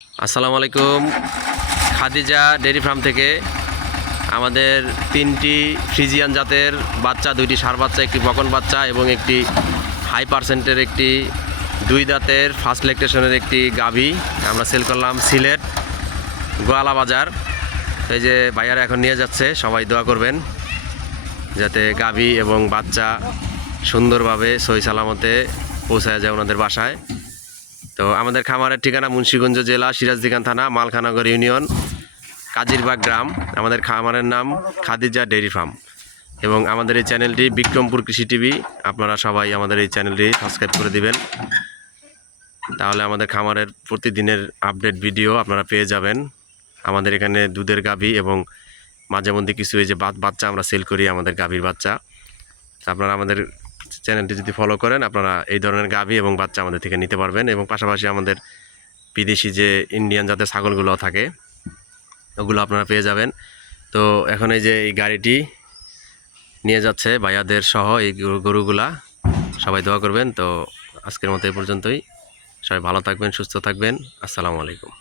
আসসালামু আলাইকুম। Khadija dairy farm থেকে আমাদের 3টি ফ্রিজিয়ান জাতের বাচ্চা, 2টি ষাঁড় বাচ্চা, একটি বকন বাচ্চা এবং একটি হাই পার্সেন্টের একটি 2 দাঁতের ফার্স্ট ল্যাকটেশনের একটি গাভী আমরা সেল করলাম সিলেট গোয়ালা বাজার। এই যে ভাইয়ারা এখন নিয়ে যাচ্ছে, সবাই দোয়া করবেন যাতে গাভী এবং বাচ্চা সুন্দরভাবে সহি সালামতে পৌঁছায় যায় ওনাদের বাসায়। তো আমাদের খামারের ঠিকানা মুন্সিগঞ্জ জেলা, সিরাজদিখান থানা, মালখানগর ইউনিয়ন, কাজিরবাগ গ্রাম। আমাদের খামারের নাম খাদিজা ডেয়ারি ফার্ম এবং আমাদের এই চ্যানেলটি বিক্রমপুর কৃষি টিভি। আপনারা সবাই আমাদের এই চ্যানেলটি সাবস্ক্রাইব করে দিবেন, তাহলে আমাদের খামারের প্রতিদিনের আপডেট ভিডিও আপনারা পেয়ে যাবেন। আমাদের এখানে দুধের গাভী এবং মাঝে মধ্যে কিছু এই যে বাচ্চা আমরা সেল করি, আমাদের গাভীর বাচ্চা। আপনারা আমাদের চ্যানেলটি যদি ফলো করেন, আপনারা এই ধরনের গাভী এবং বাচ্চা আমাদের থেকে নিতে পারবেন এবং পাশাপাশি আমাদের বিদেশি যে ইন্ডিয়ান জাতের ছাগলগুলো থাকে ওগুলো আপনারা পেয়ে যাবেন। তো এখন এই যে এই গাড়িটি নিয়ে যাচ্ছে ভাইয়াদের সহ এই গরুগুলা, সবাই দোয়া করবেন। তো আজকের মতো এই পর্যন্তই, সবাই ভালো থাকবেন, সুস্থ থাকবেন। আসসালামু আলাইকুম।